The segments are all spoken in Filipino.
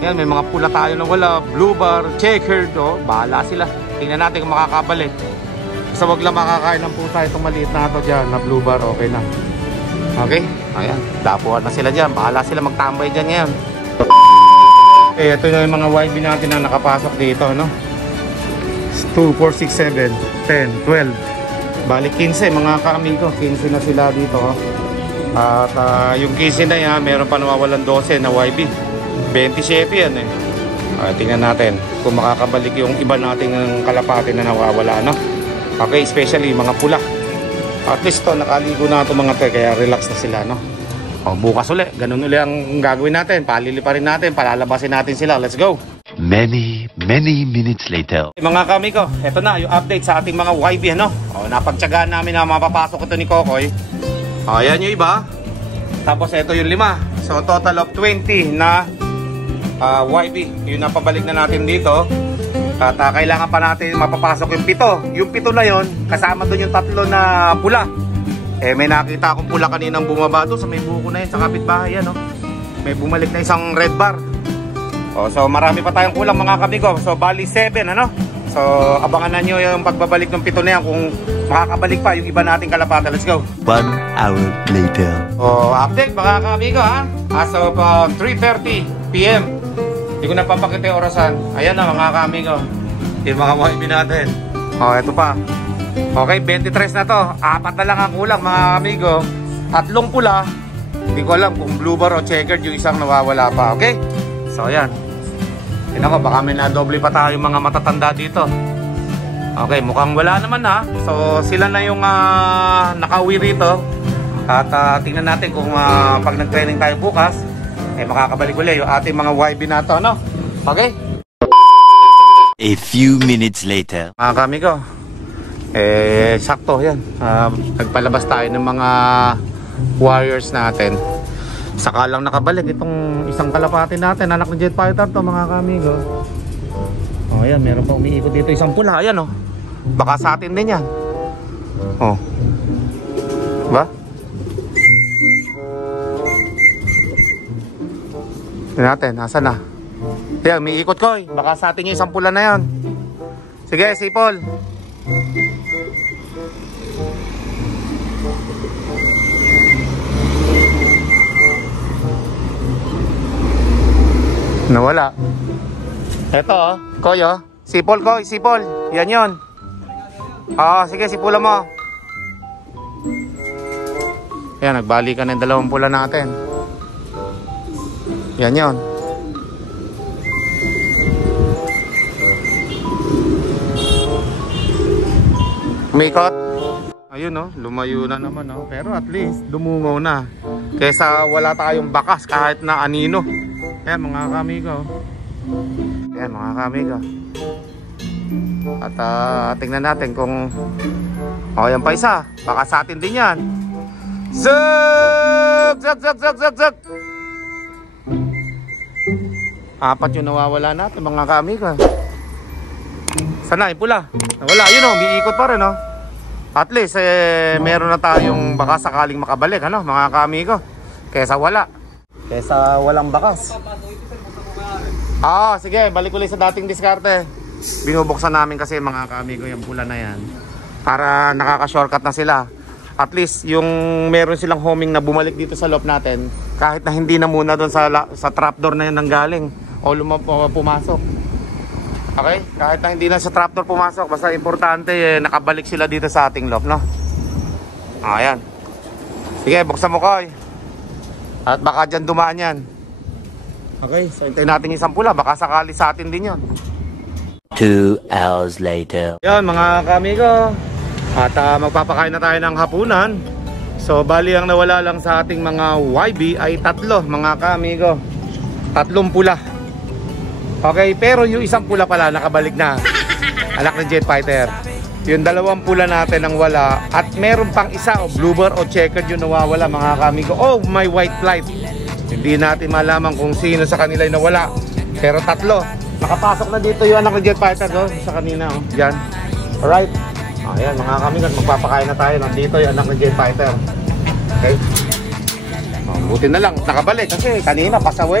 Yan, may mga pula tayo na wala. Blue bar, checkered, oh. Bahala sila. Tingnan natin kung makakabalik. Basta wag lang makakain ng pusa itong maliit na ito dyan na blue bar, okay na. Okay? Ayan, dapuan na sila dyan. Bahala sila magtambay dyan ngayon. Okay, ito na yung mga YB natin na nakapasok dito, no? 2, 4, 6, 7, 10, 12. Balik 15, mga ka-amigo. 15 na sila dito, oh. At yung 15 na yan, meron pa nawawalan 12 na YB. 27 yan eh. Tingnan natin kung makakabalik yung iba nating kalapati na nawawala, no? Okay, especially mga pula. At least to, nakaligo na ito mga te, kaya relax na sila, no? O, bukas ulit, ganun ulit ang gagawin natin. Palili pa rin natin, palalabasin natin sila. Let's go! Many minutes later. Mga kami ko, eto na yung update sa ating mga YB, no? O, napagtyagaan namin na mapapasok ito ni Kokoy. O, ayan yung iba. Tapos ito yung 5. So, total of 20 na YB. Yung napabalik na natin dito. At kailangan pa natin mapapasok yung 7. Yung 7 na yon, kasama doon yung 3 na pula. Eh, may nakita akong pula kaninang bumaba doon sa may buko na yun, sa kapitbahay, no? May bumalik na isang red bar. O, so marami pa tayong kulang mga kamigo. So bali 7, ano? So abangan na nyo yung pagbabalik ng 7 na yan kung makakabalik pa yung iba nating kalapata. Let's go. 1 hour later. O, update mga kamigo, ha? As of 3:30 PM. Hindi ko napapakita yung orasan. Ayan na mga kamigo, yung mga YB natin. O, eto pa. Okay, 23 na to. 4 na lang ang kulang mga amigo. 3 pula. Hindi ko alam kung blue bar o checkered yung isang nawawala pa. Okay? So ayan. Tingnan ko, baka may nadoble pa tayo mga matatanda dito. Okay, mukhang wala naman na. So sila na yung nakauwi rito. At tingnan natin kung pag nag-training tayo bukas, eh makakabalik ulit yung ating mga YB na to, no? Okay? A few minutes later. Mga kamigo, eh sakto yan, nagpalabas tayo ng mga warriors natin, saka lang nakabalik itong isang kalapati natin, anak ng jet fighter to mga kamigo. O yan, meron pa umiikot dito isang pula, ayan o, baka sa atin din yan. O, ba? Tignan natin, nasa na? Yan, umiikot ko eh, baka sa atin yung isang pula na yan. Sige, sipol. Nawala. Eto oh, Koy oh. Sipol Koy, sipol. Yan yun. Sige, sipulan mo. Yan, nagbalikan ng 2 pula natin. Yan yun. Umikot. Ayun no, lumayo na naman no. Pero at least dumungaw na. Kesa wala tayong bakas kahit na anino. Ayan mga kamigo. Ayan mga kamigo. At tingnan natin kung yan pa isa. Baka sa atin din yan. Zug! Zug! Zug! Zug! Zug! Zug! 4 yung nawawala natin mga kamigo. Sana yung pula. Wala, yun o, umiikot pa rin o. At least, meron na tayong baka sakaling makabalik, ano, mga kamigo. Kesa wala. Kesa walang bakas. Sige, balik ulit sa dating diskarte. Binubuksan namin kasi mga kamigo yung pula na yan. Para nakaka-shortcut na sila. At least, yung meron silang homing na bumalik dito sa loob natin. Kahit na hindi na muna doon sa trapdoor na yun nanggaling. O pumasok. Okay? Kahit na hindi na sa trapdoor pumasok, basta importante nakabalik sila dito sa ating loop, no? Ayan. Sige, buksan mo Koy. At baka dyan dumaan yan. Okay, so hintayin natin yung 10 pula. Baka sakali sa atin din yun. 2 hours later. Yan mga kamigo. At magpapakain na tayo ng hapunan. So bali ang nawala lang sa ating mga YB ay 3 mga kamigo. 3 pula. Okay, pero yung 1 pula pala nakabalik na. Anak ng jet fighter. Yung 2 pula natin ang wala. At meron pang isa o blue bar o checkered yung nawawala mga kamigo. Oh, my white flight. Hindi natin malaman kung sino sa kanila yung nawala. Pero 3. Nakapasok na dito yung anak ng jet fighter sa kanina. Diyan. Alright. Ayan mga kamigo, magpapakain na tayo. Nandito yung anak ng jet fighter. Okay. Buti na lang nakabalik kasi kanina pasaway.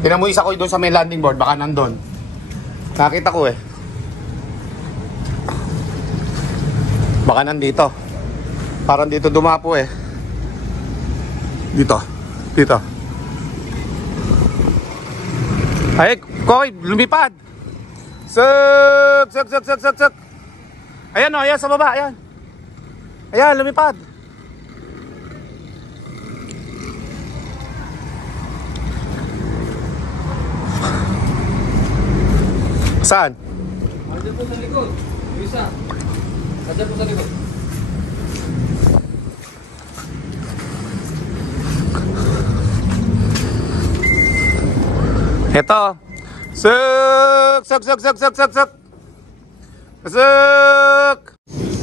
Tinan mo isa ko doon sa may landing board, baka nandun. Nakita ko eh. Baka nandito. Parang dito dumapo eh. Dito. Ay, Koy, lumipad. Suk. Ayan o, ayan sa baba, ayan. Ayan, lumipad. Saan? Nandiyan po sa likod. Yung isa. Nandiyan po sa likod. Ito. Suk.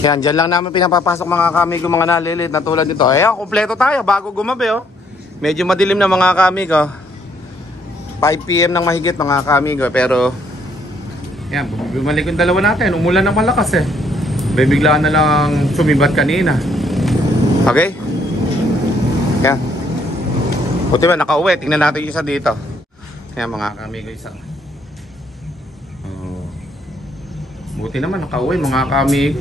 Yan, dyan lang namin pinapapasok mga kamigo, mga nalilit na tulad nito. Ayan, kompleto tayo bago gumabi oh. Medyo madilim na mga kamigo. 5 PM ng mahigit mga kamigo. Pero yan, bumalik yung dalawa natin. Umulan ng malakas eh. Bibiglaan na lang sumibat kanina. Okay? Yan. Buti ba nakauwi, tingnan natin yung isa dito. Yan mga kamigo, isa. Buti naman nakauwi mga kamigo.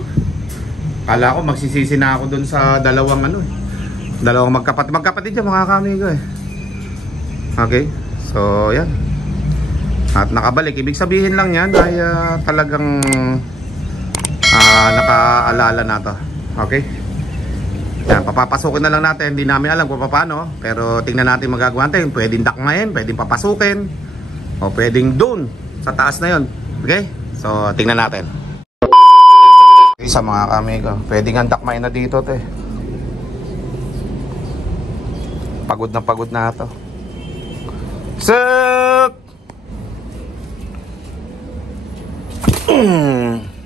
Kala ko magsisisi na ako dun sa dalawang dalawang magkapatid yan mga kamigo eh. Okay, so yan. At nakabalik, ibig sabihin lang yan ay talagang nakaalala na to. Okay, yan, papapasukin na lang natin. Hindi namin alam kung paano, pero tingnan natin magagawa natin. Pwedeng dakmayin, pwedeng papasukin, o pwedeng dun sa taas na yon. Okay, so tingnan natin. Isa mga kamigo, pwedeng ang dakmayin na dito te. Pagod na ito. Suk!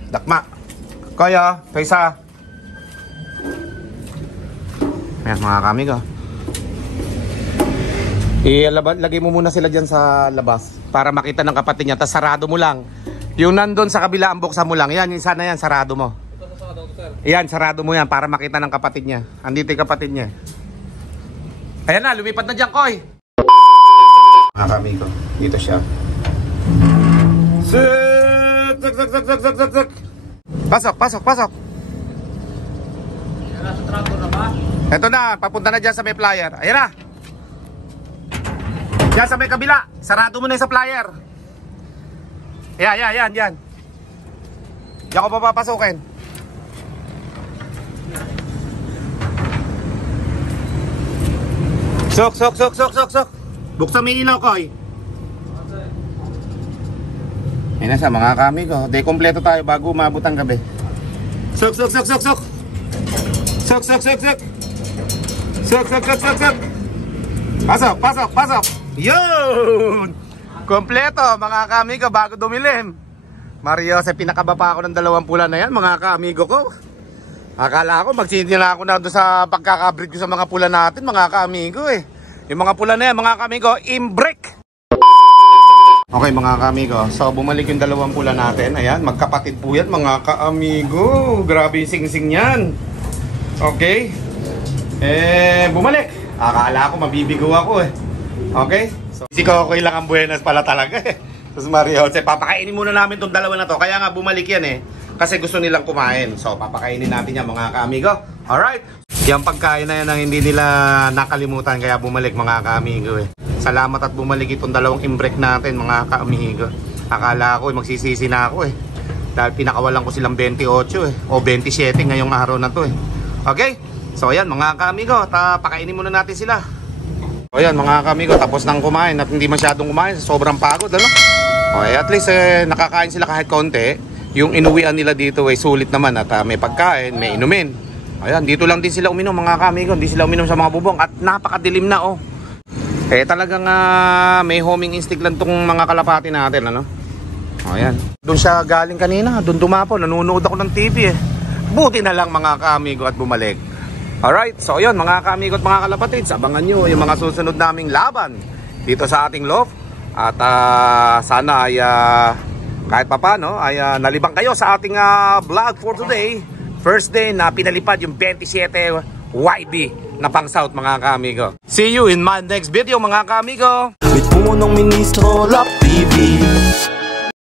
Dakma. Kaya, kaisa. Ayan mga kamigo. Lagay mo muna sila dyan sa labas para makita ng kapatid niya. Tapos sarado mo lang. Yung nandun sa kabila, ang buksan mo lang. Yan, yung sana yan, sarado mo. Yan, sarado mo yan para makita ng kapatid niya. Andito yung kapatid niya. Ayan na, lumipad na dyan, Koy. Mga kamigo, dito siya. Suk. Pasok. Nasa trapor na ba? Ito na, papunta na dyan sa may flyer. Ayan na. Dyan sa may kabila. Sarado mo na yung sa flyer. Yan. Diyan ko papapasukin. Sok. Buksan mo yung ilaw, Koy. Ayan na siya mga kamigo. De kompleto tayo bago umabot ang gabi. Sok. Pasok. Yun! Kompleto mga kamigo bago dumilim. Mario, sa pinakaba pa ako ng 2 pula na yan mga kamigo ko. Akala ko magsinila ako na doon sa pagkakabreed ko sa mga pula natin mga kamigo eh. Yung mga pula na yan mga kamigo, imbrek. Okay mga kamigo, so bumalik yung 2 pula natin. Ayan, magkapatid po yan mga kamigo. Grabe yung singsing yan. Okay. Bumalik. Akala ko mabibigo ako eh. Okay. So si Kokoy lang ang buenas pala talaga eh. Tapos Mario, papakainin muna namin itong 2 na to. Kaya nga bumalik yan eh. Kasi gusto nilang kumain. So papakainin natin yan mga kamigo. Alright. Yung pagkain na yan ang hindi nila nakalimutan. Kaya bumalik mga kamigo eh. Salamat at bumalik itong 2 imbrek natin mga kaamigo. Akala ko magsisisi na ako eh. Dahil pinakawalan ko silang 28 eh. O 27 ngayong araw na to eh. Okay? So ayan mga kaamigo, pakainin muna natin sila. O ayan mga kaamigo, tapos nang kumain at hindi masyadong kumain. Sobrang pagod ano? Okay, at least nakakain sila kahit konti. Yung inuwian nila dito ay sulit naman at may pagkain, may inumin. Ayan, dito lang din sila uminom mga kaamigo. Hindi sila uminom sa mga bubong at napakadilim na oh. Talagang may homing instinct lang tong mga kalapati natin, ano? O, ayan. Doon siya galing kanina, doon dumapo, nanonood ako ng TV eh. Buti na lang mga kaamigo at bumalik. Alright, so yun mga kaamigo at mga kalapatid, abangan nyo yung mga susunod naming laban dito sa ating loft. At sana ay kahit papano ay nalibang kayo sa ating vlog for today. First day na pinalipad yung 27 YB na pang South mga kaamigo. See you in my next video mga kaamigo. With punong ministro, Love TV.